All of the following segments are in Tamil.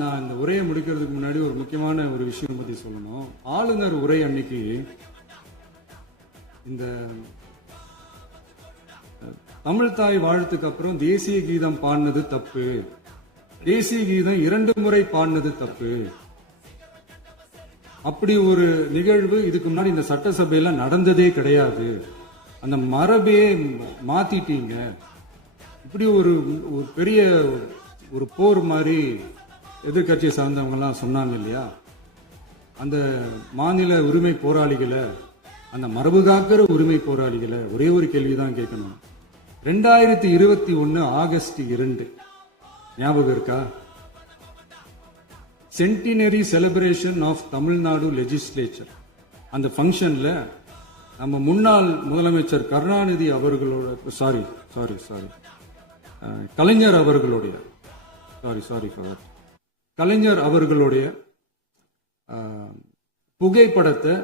நான் இந்த உரையை முடிக்கிறதுக்கு முன்னாடி ஒரு முக்கியமான ஒரு விஷயம் பத்தி சொல்லணும். ஆளுநர் உரை அன்னைக்கு இந்த தமிழ் தாய் வாழ்த்துக்கு அப்புறம் தேசிய கீதம் பாடினது தப்பு, தேசிய கீதம் 2 முறை பாடினது தப்பு, அப்படி ஒரு நிகழ்வு இதுக்கு முன்னாடி இந்த சட்டசபையில நடந்ததே கிடையாது, அந்த மரபே மாத்திட்டீங்க, இப்படி ஒரு பெரிய ஒரு போர் மாதிரி எதிர்கட்சியை சார்ந்தவங்க எல்லாம் சொன்னாங்க இல்லையா. அந்த மாநில உரிமை போராளிகளை, அந்த மரபு காக்கிற உரிமை போராளிகளை ஒரே ஒரு கேள்விதான் கேட்கணும். 2021 ஆகஸ்ட் 2 ஞாபகம் இருக்கா? Centenary celebration of Tamil Nadu legislature. அந்த ஃபங்க்ஷன்ல நம்ம முன்னாள் முதலமைச்சர் கருணாநிதி அவர்களோட கலைஞர் அவர்களுடைய கலைஞர் அவர்களுடைய புகைப்படத்தை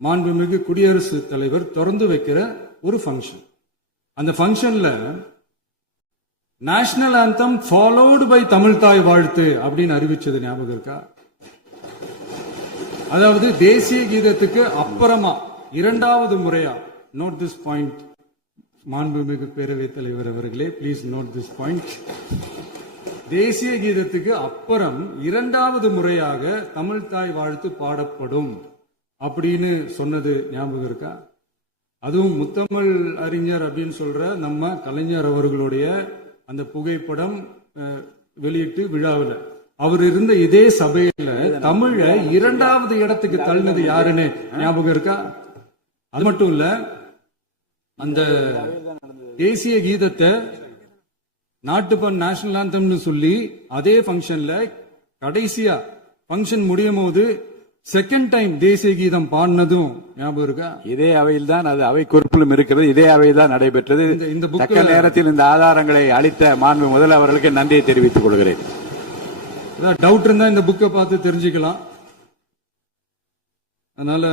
மாண்புமிகு குடியரசுத் தலைவர் திறந்து வைக்கிற ஒரு ஃபங்க்ஷன். அந்த ஃபங்க்ஷன்ல national anthem followed by Tamil Thai Vazhthu அப்படின்னு அறிவிச்சது ஞாபகம் இருக்கா? அதாவது தேசிய கீதத்துக்கு அப்புறமா 2வது முறையா, நோட் திஸ் பாயிண்ட் மாண்புமிகு பேரவைத் தலைவர் அவர்களே, பிளீஸ் நோட் திஸ் பாயிண்ட். தேசிய கீதத்துக்கு அப்புறம் 2வது முறையாக தமிழ் தாய் வாழ்த்து பாடப்படும் அப்படின்னு சொன்னது ஞாபகம் இருக்கா? அதுவும் முத்தமிழ் அறிஞர் அப்படின்னு சொல்ற நம்ம கலைஞர் அவர்களுடைய அந்த புகைப்படம் வெளியிட்டு விழாவில் அவர் இருந்த இதே சபையில தமிழ 2வது இடத்துக்கு தள்ளினது யாருன்னு ஞாபகம் இருக்கா? அது மட்டும் இல்ல, அந்த தேசிய கீதத்தை நாட்டுப்பண் நேஷனல் ஆந்தம்னு சொல்லி அதே பங்கன்ல கடைசியா பங்கன் முடியும் போது செகண்ட் டைம் தேசிய கீதம் பாடினதும் ஞாபகம் இருக்கா? இதே அவையில் தான், அது அவை குறிப்பிலும் இருக்கிறது, இதே அவையில் தான் நடைபெற்றது. இந்த நேரத்தில் இந்த ஆதாரங்களை அளித்த மாண்பு முதல்வர்களுக்கு நன்றியை தெரிவித்துக் கொள்கிறேன். டவுட் இருந்தா இந்த புக்கை பார்த்து தெரிஞ்சுக்கலாம். அதனால